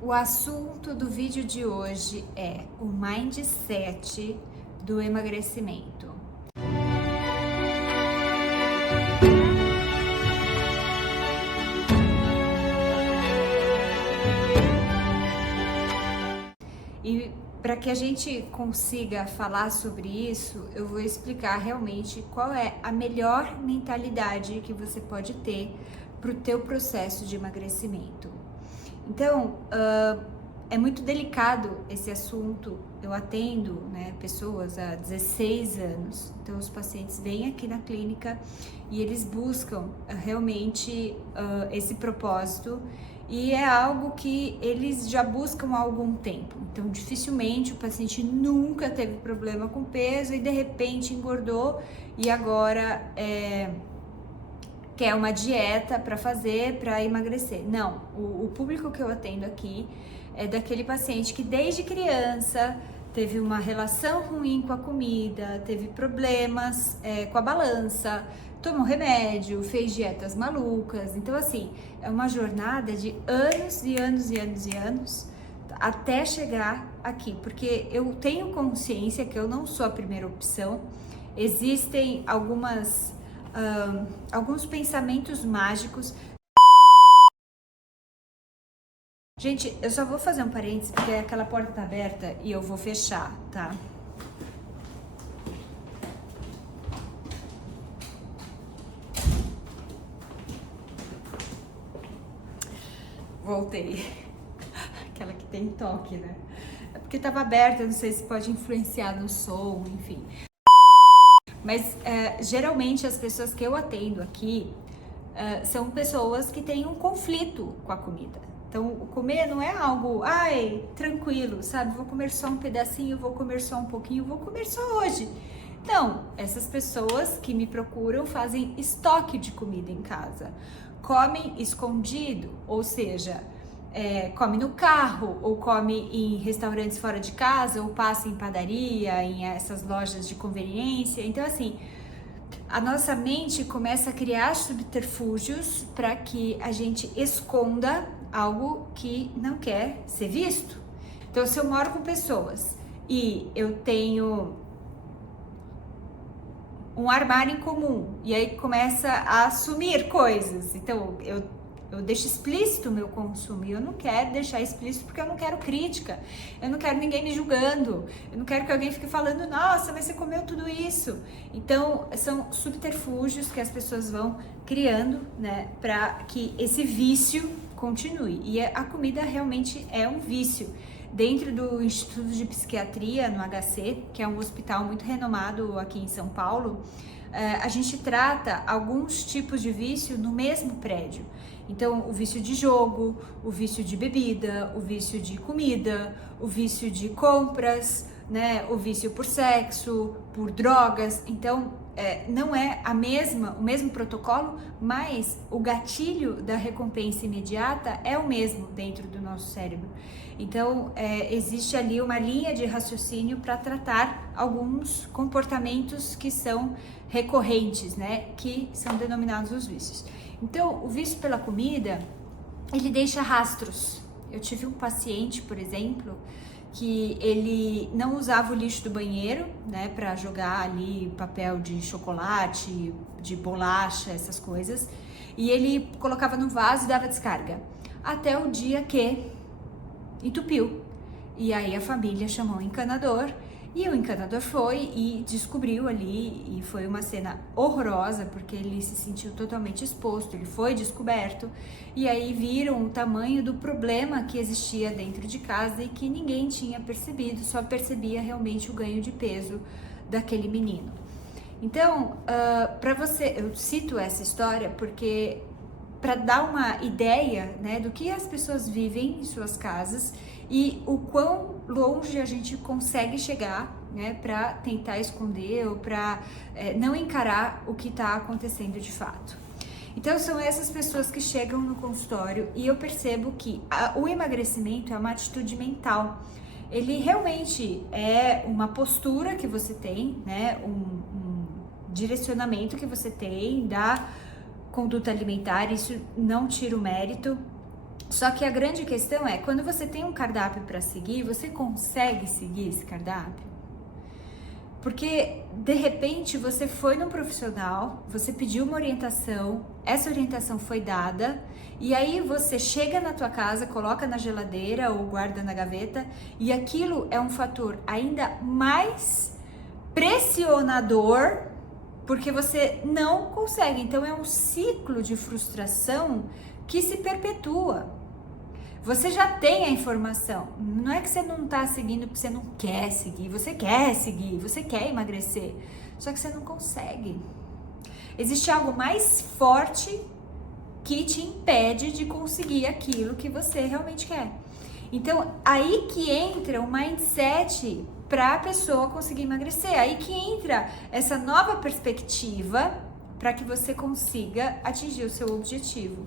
O assunto do vídeo de hoje é o mindset do emagrecimento. E para que a gente consiga falar sobre isso, eu vou explicar realmente qual é a melhor mentalidade que você pode ter para o teu processo de emagrecimento. Então, é muito delicado esse assunto. Eu atendo, pessoas há 16 anos. Então, os pacientes vêm aqui na clínica e eles buscam realmente esse propósito. E é algo que eles já buscam há algum tempo. Então, dificilmente o paciente nunca teve problema com peso e de repente engordou e agora quer uma dieta para fazer, para emagrecer. Não, o público que eu atendo aqui é daquele paciente que desde criança teve uma relação ruim com a comida, teve problemas com a balança, tomou remédio, fez dietas malucas. Então, assim, é uma jornada de anos e anos e anos e anos até chegar aqui, porque eu tenho consciência que eu não sou a primeira opção. Existem alguns pensamentos mágicos. Gente, eu só vou fazer um parênteses porque aquela porta tá aberta e eu vou fechar, tá? Voltei. Aquela que tem toque, né? É porque tava aberta, não sei se pode influenciar no som, enfim. Mas geralmente as pessoas que eu atendo aqui são pessoas que têm um conflito com a comida. Então, o comer não é algo, tranquilo, sabe? Vou comer só um pedacinho, vou comer só um pouquinho, vou comer só hoje. Não, essas pessoas que me procuram fazem estoque de comida em casa. Comem escondido, ou seja, come no carro, ou come em restaurantes fora de casa, ou passa em padaria, em essas lojas de conveniência. Então, assim, a nossa mente começa a criar subterfúgios para que a gente esconda algo que não quer ser visto. Então, se eu moro com pessoas e eu tenho um armário em comum e aí começa a sumir coisas, então eu deixo explícito o meu consumo e eu não quero deixar explícito porque eu não quero crítica, eu não quero ninguém me julgando, eu não quero que alguém fique falando, nossa, mas você comeu tudo isso. Então, são subterfúgios que as pessoas vão criando, para que esse vício continue. E a comida realmente é um vício. Dentro do Instituto de Psiquiatria, no HC, que é um hospital muito renomado aqui em São Paulo, a gente trata alguns tipos de vício no mesmo prédio. Então, o vício de jogo, o vício de bebida, o vício de comida, o vício de compras, o vício por sexo, por drogas. Então, não é o mesmo protocolo, mas o gatilho da recompensa imediata é o mesmo dentro do nosso cérebro. Então, existe ali uma linha de raciocínio para tratar alguns comportamentos que são recorrentes, que são denominados os vícios. Então, o vício pela comida, ele deixa rastros. Eu tive um paciente, por exemplo, que ele não usava o lixo do banheiro, para jogar ali papel de chocolate, de bolacha, essas coisas, e ele colocava no vaso e dava descarga, até o dia que entupiu. E aí a família chamou o encanador, e o encanador foi e descobriu ali, e foi uma cena horrorosa, porque ele se sentiu totalmente exposto, ele foi descoberto, e aí viram o tamanho do problema que existia dentro de casa e que ninguém tinha percebido, só percebia realmente o ganho de peso daquele menino. Então, eu cito essa história porque para dar uma ideia, do que as pessoas vivem em suas casas e o quão longe a gente consegue chegar, para tentar esconder ou para não encarar o que está acontecendo de fato. Então, são essas pessoas que chegam no consultório e eu percebo que o emagrecimento é uma atitude mental. Ele realmente é uma postura que você tem, um direcionamento que você tem da conduta alimentar, isso não tira o mérito, Só que a grande questão é, quando você tem um cardápio para seguir, você consegue seguir esse cardápio? Porque, de repente, você foi num profissional, você pediu uma orientação, essa orientação foi dada, e aí você chega na tua casa, coloca na geladeira ou guarda na gaveta, e aquilo é um fator ainda mais pressionador, porque você não consegue. Então, é um ciclo de frustração que se perpetua. Você já tem a informação, não é que você não está seguindo porque você não quer seguir, você quer emagrecer, só que você não consegue. Existe algo mais forte que te impede de conseguir aquilo que você realmente quer. Então, aí que entra o mindset para a pessoa conseguir emagrecer, aí que entra essa nova perspectiva para que você consiga atingir o seu objetivo.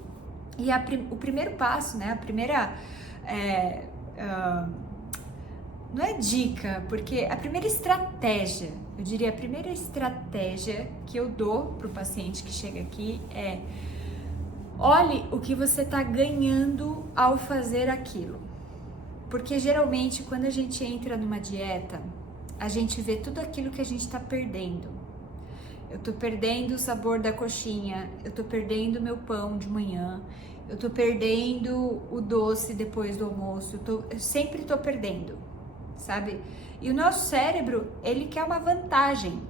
E o primeiro passo, né, a primeira, não é dica, porque a primeira estratégia, eu diria a primeira estratégia que eu dou para o paciente que chega aqui é: olhe o que você está ganhando ao fazer aquilo. Porque geralmente quando a gente entra numa dieta, a gente vê tudo aquilo que a gente está perdendo. Eu tô perdendo o sabor da coxinha, eu tô perdendo meu pão de manhã, eu tô perdendo o doce depois do almoço, eu sempre tô perdendo, sabe? E o nosso cérebro, ele quer uma vantagem,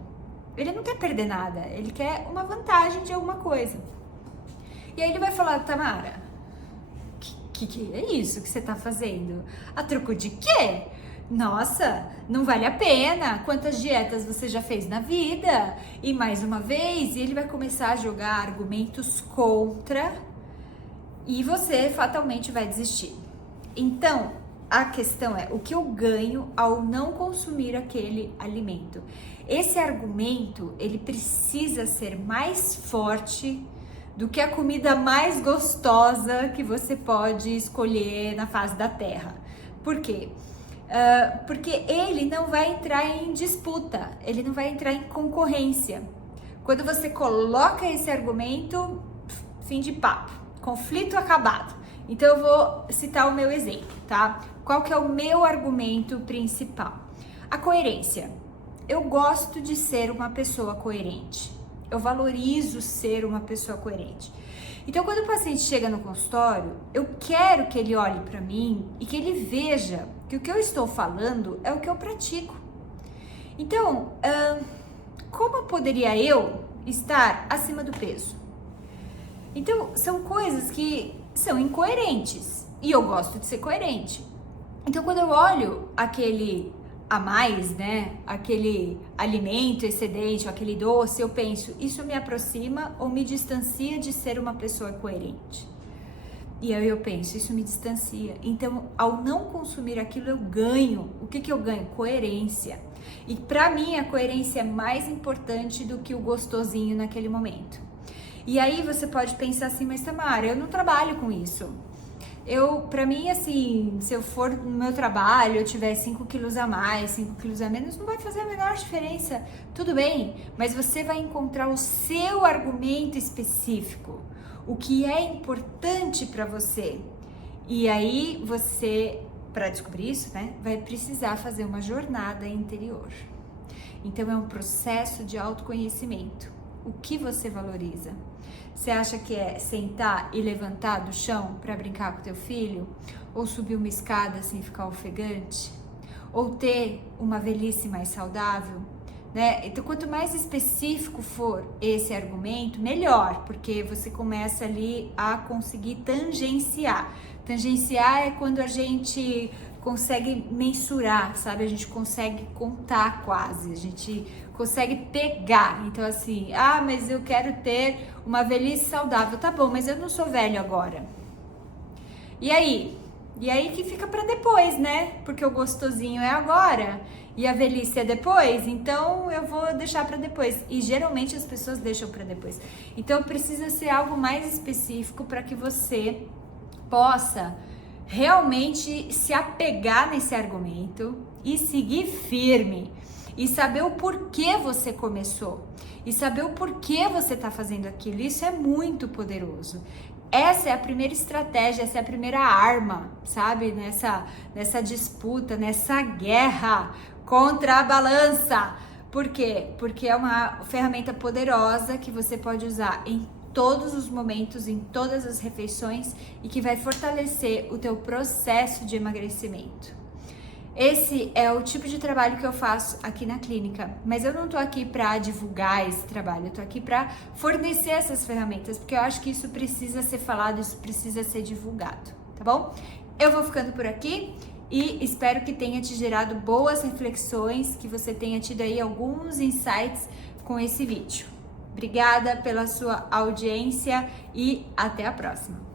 ele não quer perder nada, ele quer uma vantagem de alguma coisa. E aí ele vai falar: Tamara, que é isso que você tá fazendo? A troco de quê? Nossa, não vale a pena, quantas dietas você já fez na vida? E mais uma vez, ele vai começar a jogar argumentos contra e você fatalmente vai desistir. Então, a questão é, o que eu ganho ao não consumir aquele alimento? Esse argumento, ele precisa ser mais forte do que a comida mais gostosa que você pode escolher na face da terra. Por quê? Porque ele não vai entrar em disputa, ele não vai entrar em concorrência. Quando você coloca esse argumento, fim de papo, conflito acabado. Então eu vou citar o meu exemplo, tá? Qual que é o meu argumento principal? A coerência. Eu gosto de ser uma pessoa coerente. Eu valorizo ser uma pessoa coerente. Então, quando o paciente chega no consultório, eu quero que ele olhe para mim e que ele veja que o que eu estou falando é o que eu pratico. Então, como poderia eu estar acima do peso? Então, são coisas que são incoerentes e eu gosto de ser coerente. Então, quando eu olho aquele a mais, né, aquele alimento excedente, ou aquele doce, eu penso, isso me aproxima ou me distancia de ser uma pessoa coerente? E aí eu penso, isso me distancia. Então, ao não consumir aquilo, eu ganho. O que eu ganho? Coerência. E para mim, a coerência é mais importante do que o gostosinho naquele momento. E aí você pode pensar assim, mas Tamara, eu não trabalho com isso. Pra mim, assim, se eu for no meu trabalho, eu tiver 5 quilos a mais, 5 quilos a menos, não vai fazer a menor diferença. Tudo bem, mas você vai encontrar o seu argumento específico, o que é importante para você. E aí você, para descobrir isso, né, vai precisar fazer uma jornada interior. Então é um processo de autoconhecimento. O que você valoriza? Você acha que é sentar e levantar do chão para brincar com teu filho? Ou subir uma escada sem ficar ofegante? Ou ter uma velhice mais saudável? Né? Então, quanto mais específico for esse argumento, melhor, porque você começa ali a conseguir tangenciar. Tangenciar é quando a gente consegue mensurar, sabe? A gente consegue contar quase, a gente consegue pegar. Então assim, mas eu quero ter uma velhice saudável. Tá bom, mas eu não sou velho agora. E aí? E aí que fica para depois, né? Porque o gostosinho é agora e a velhice é depois, então eu vou deixar para depois. E geralmente as pessoas deixam para depois. Então precisa ser algo mais específico para que você possa realmente se apegar nesse argumento e seguir firme e saber o porquê você começou e saber o porquê você está fazendo aquilo. Isso é muito poderoso. essa é a primeira estratégia, essa é a primeira arma, sabe? Nessa disputa, nessa guerra contra a balança. Por quê? Porque é uma ferramenta poderosa que você pode usar em todos os momentos, em todas as refeições e que vai fortalecer o teu processo de emagrecimento. Esse é o tipo de trabalho que eu faço aqui na clínica, mas eu não tô aqui para divulgar esse trabalho, eu tô aqui para fornecer essas ferramentas, porque eu acho que isso precisa ser falado, isso precisa ser divulgado, tá bom? Eu vou ficando por aqui e espero que tenha te gerado boas reflexões, que você tenha tido aí alguns insights com esse vídeo. Obrigada pela sua audiência e até a próxima!